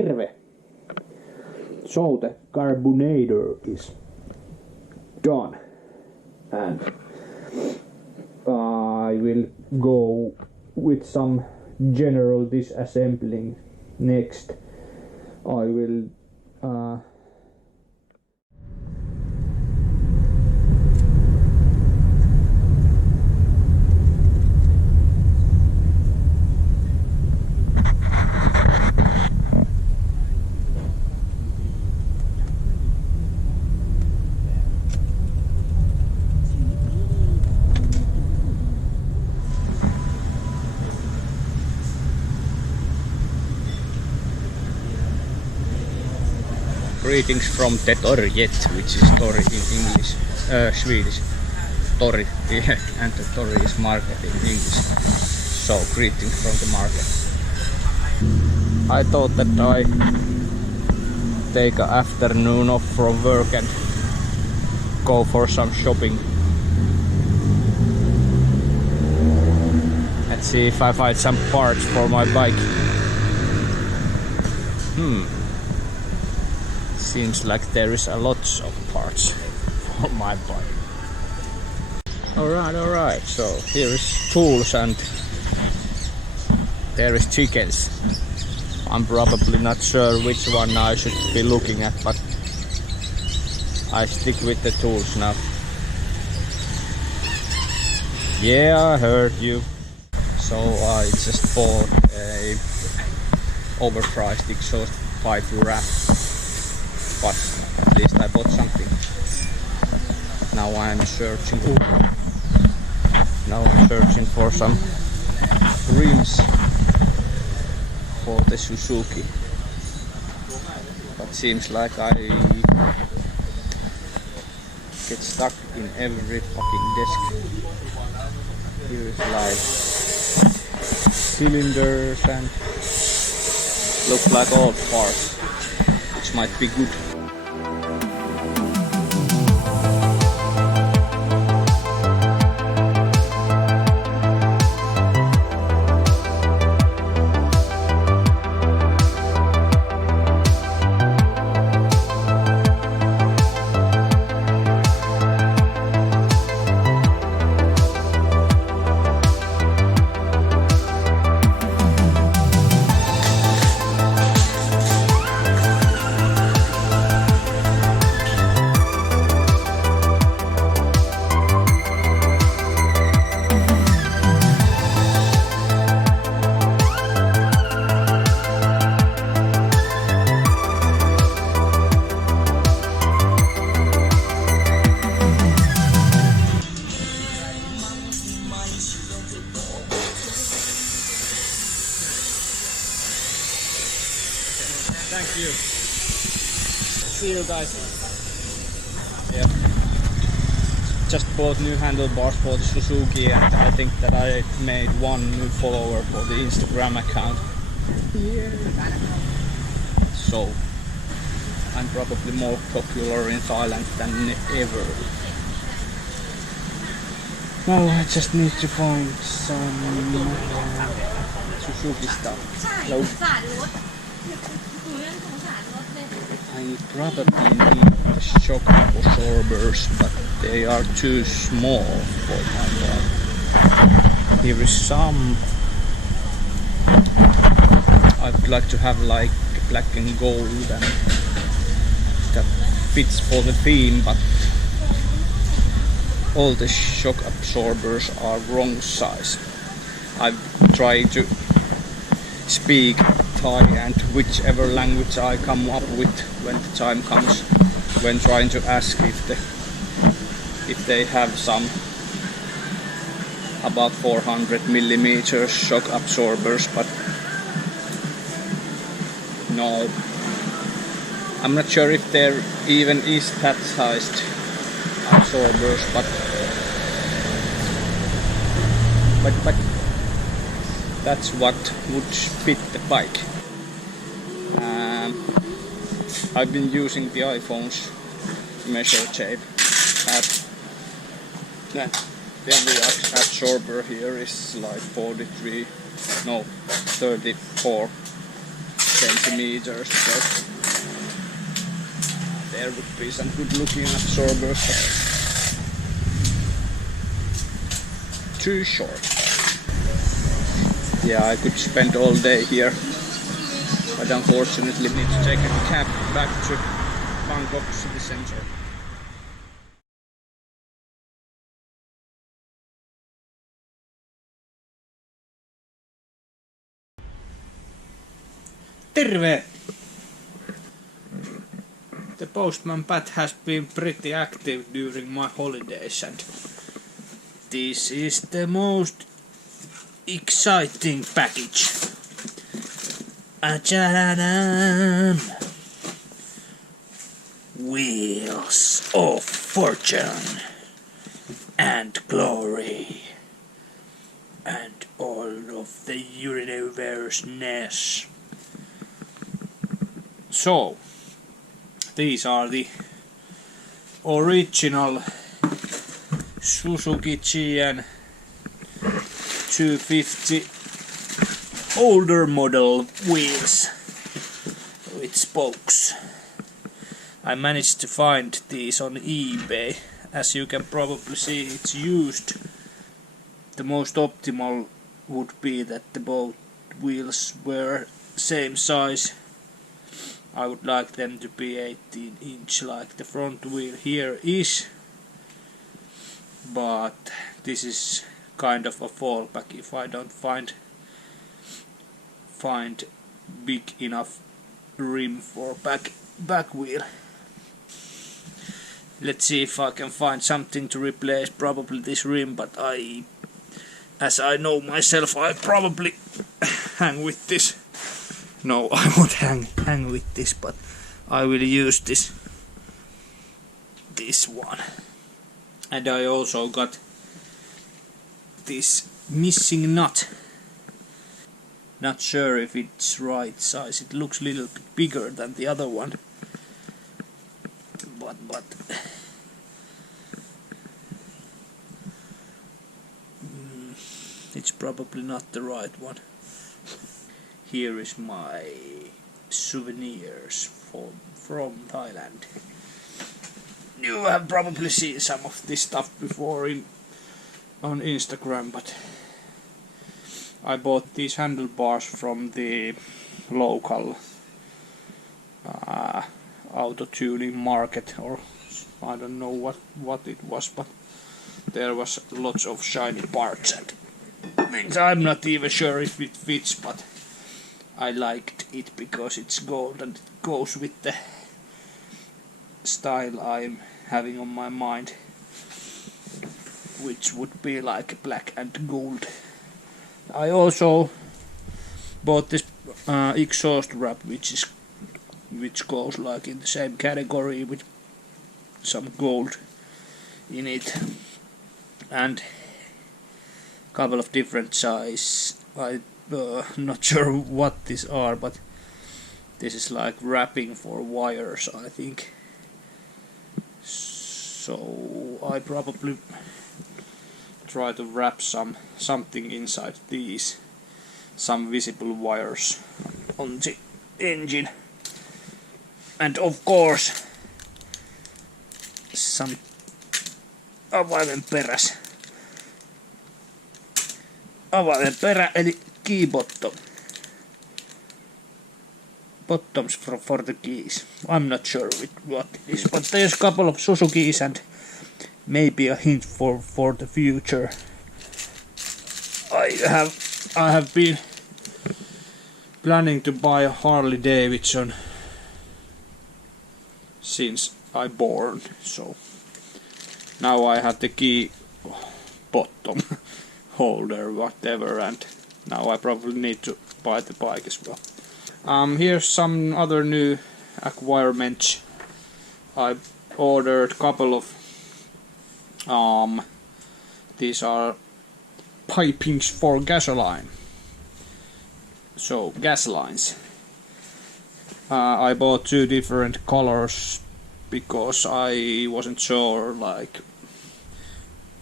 terve! So the carbonator is done, and I will go with some general disassembling next. I will greetings from the torget, which is tori in English, Swedish. Tori, yeah, and the tori is market in English. So greetings from the market. I thought that I take an afternoon off from work and go for some shopping. Let's see if I find some parts for my bike. Seems like there is a lot of parts for my bike. Alright, so here is tools and there is chickens. I'm probably not sure which one I should be looking at, but I stick with the tools now. Yeah, I heard you. So I just bought a overpriced exhaust pipe wrap. But at least I bought something. Now I'm searching for some rims for the Suzuki. But seems like I get stuck in every fucking desk. Here is like cylinders and look like old parts, which might be good. Thank you. See you guys. Yeah. Just bought new handlebars for the Suzuki, and I think that I made one new follower for the Instagram account. Yeah. So I'm probably more popular in Thailand than ever. Now I just need to find some Suzuki stuff. Hello. I probably need the shock absorbers, but they are too small for my bike. Here is some. I'd like to have like black and gold, and that fits for the theme, but all the shock absorbers are wrong size. I've tried to speak Thai and whichever language I come up with when the time comes, when trying to ask if they have some about 400mm shock absorbers, but no, I'm not sure if there even is that sized absorbers, but that's what would fit the bike. I've been using the iPhone's measure tape. Every absorber here is like 34 centimeters, so there would be some good looking absorbers. Too short. Yeah, I could spend all day here, but unfortunately need to take a cab back to Bangkok city center. Terve! The postman Pat has been pretty active during my holidays, and this is the most exciting package. Achararam. Wheels of Fortune and Glory and all of the universeness. So, these are the original Suzuki GN250 older model wheels with spokes. I managed to find these on eBay. As you can probably see, it's used. The most optimal would be that the both wheels were same size. I would like them to be 18-inch like the front wheel here is, but this is kind of a fallback if I don't find big enough rim for back wheel. Let's see if I can find something to replace probably this rim, but as I know myself, I probably hang with this. No, I won't hang with this, but I will use this one. And I also got this missing nut. Not sure if it's right size. It looks a little bit bigger than the other one, but it's probably not the right one. Here is my souvenirs from Thailand. You have probably seen some of this stuff before on Instagram, but I bought these handlebars from the local auto tuning market, or I don't know what it was, but there was lots of shiny parts and things. I'm not even sure if it fits, but I liked it because it's gold and it goes with the style I'm having on my mind, which would be like black and gold. I also bought this exhaust wrap, which goes like in the same category with some gold in it, and a couple of different size. I'm not sure what these are, but this is like wrapping for wires, I think. So I probably try to wrap something inside these, some visible wires on the engine, and of course some avaimen perä eli key bottoms for the keys. I'm not sure what it is, but there's a couple of Suzukis and maybe a hint for the future. I have been planning to buy a Harley Davidson since I born, so now I have the key bottom holder, whatever, and now I probably need to buy the bike as well. Here's some other new acquirements. I ordered a couple of these are pipings for gasoline, so gas lines. I bought two different colors because I wasn't sure, like,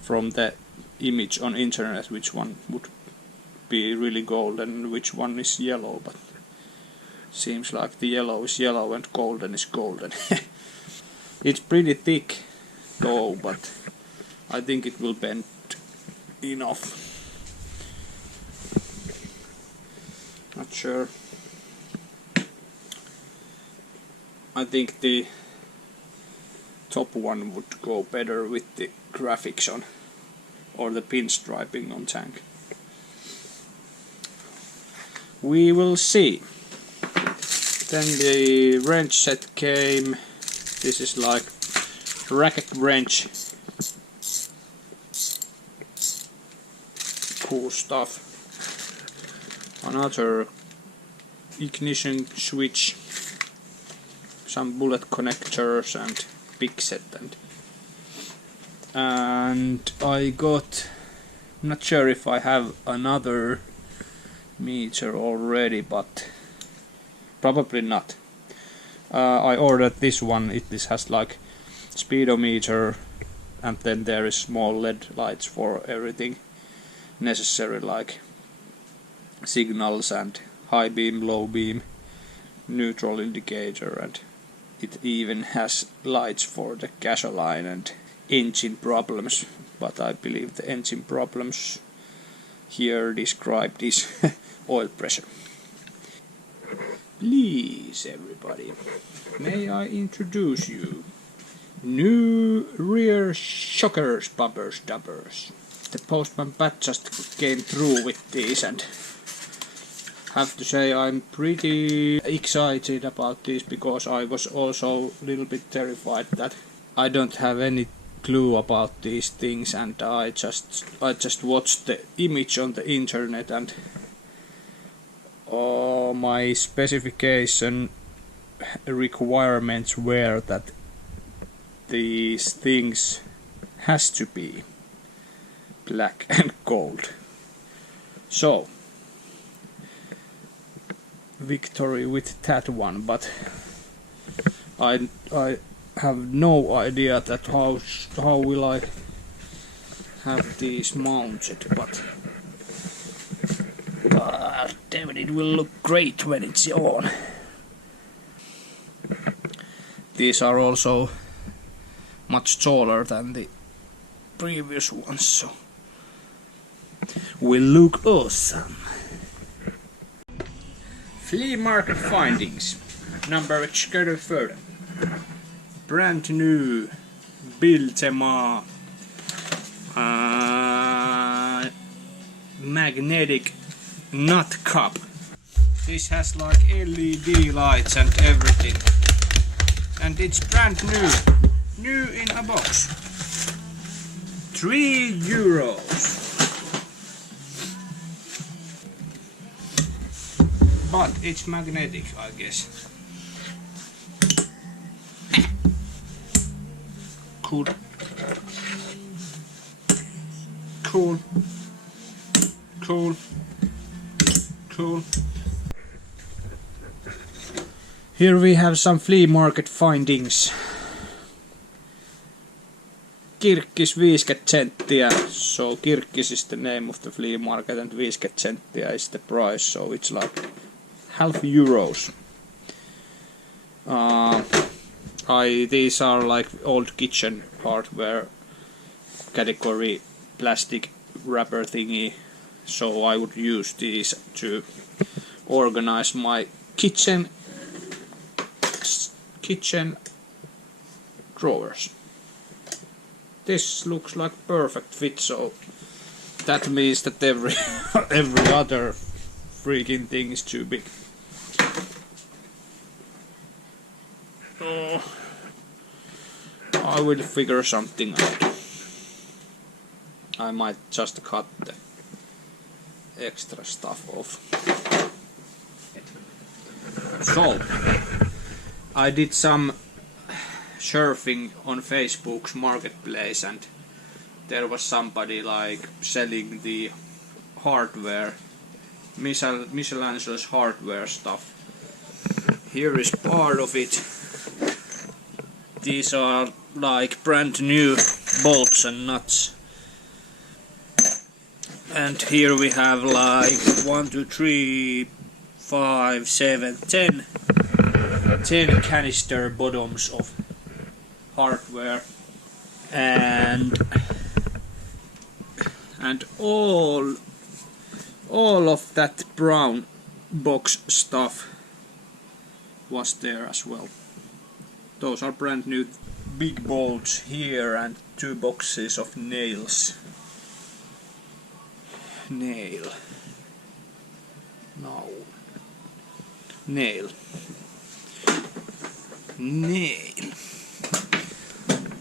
from the image on internet, which one would be really gold and which one is yellow, but Seems like the yellow is yellow and golden is golden. It's pretty thick though, but I think it will bend enough. Not sure. I think the top one would go better with the graphics on, or the pinstriping on tank. We will see. Then the wrench set came. This is like racket wrench. Cool stuff. Another ignition switch, some bullet connectors and big set, and I got, I'm not sure if I have another meter already, but probably not. I ordered this one. This has like speedometer, and then there is small LED lights for everything necessary, like signals and high beam, low beam, neutral indicator, and it even has lights for the gasoline and engine problems, but I believe the engine problems here described is oil pressure. Please everybody, may I introduce you new rear shockers, bumpers, dumpers. The postman Pat just came through with these, and have to say I'm pretty excited about this, because I was also a little bit terrified that I don't have any clue about these things, and I just watched the image on the internet, and my specification requirements were that these things has to be black and gold. So victory with that one, but I have no idea that how will I have these mounted, but damn it will look great when it's on. These are also much taller than the previous ones, so will look awesome. Flea market findings. Number GN250. Brand new Biltema magnetic nut cup. This has like LED lights and everything, and it's brand new in a box. €3, but it's magnetic, I guess. Cool. Here we have some flea market findings. Kirkkis 50 senttiä. So Kirkkis is the name of the flea market, and 50 senttiä is the price, so it's like €0.5. These are like old kitchen hardware category plastic wrapper thingy, so I would use these to organize my kitchen drawers. This looks like perfect fit, so that means that every other freaking thing is too big. I will figure something out. I might just cut the extra stuff off. So, I did some surfing on Facebook's marketplace, and there was somebody like selling the hardware, Michelangelo's hardware stuff. Here is part of it. These are like brand new bolts and nuts. And here we have like 1, 2, 3, 5, 7, 10 canister bottoms of hardware, and all of that brown box stuff was there as well. Those are brand new big bolts here and 2 boxes of nails. Nail.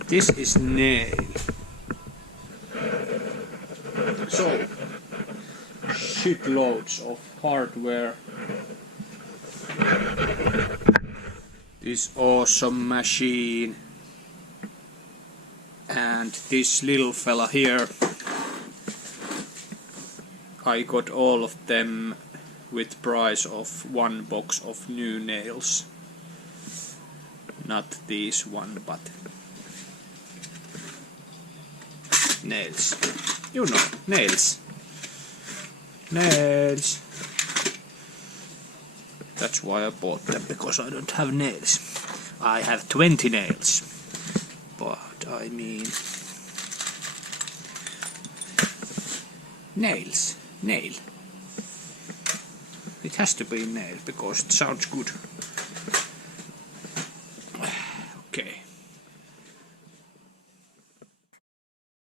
This is nail. So, shitloads of hardware. This awesome machine. And this little fella here. I got all of them with price of 1 box of new nails. Not this one, but nails. You know, nails. Nails. That's why I bought them, because I don't have nails. I have 20 nails. But I mean nails. Nail. It has to be nail because it sounds good.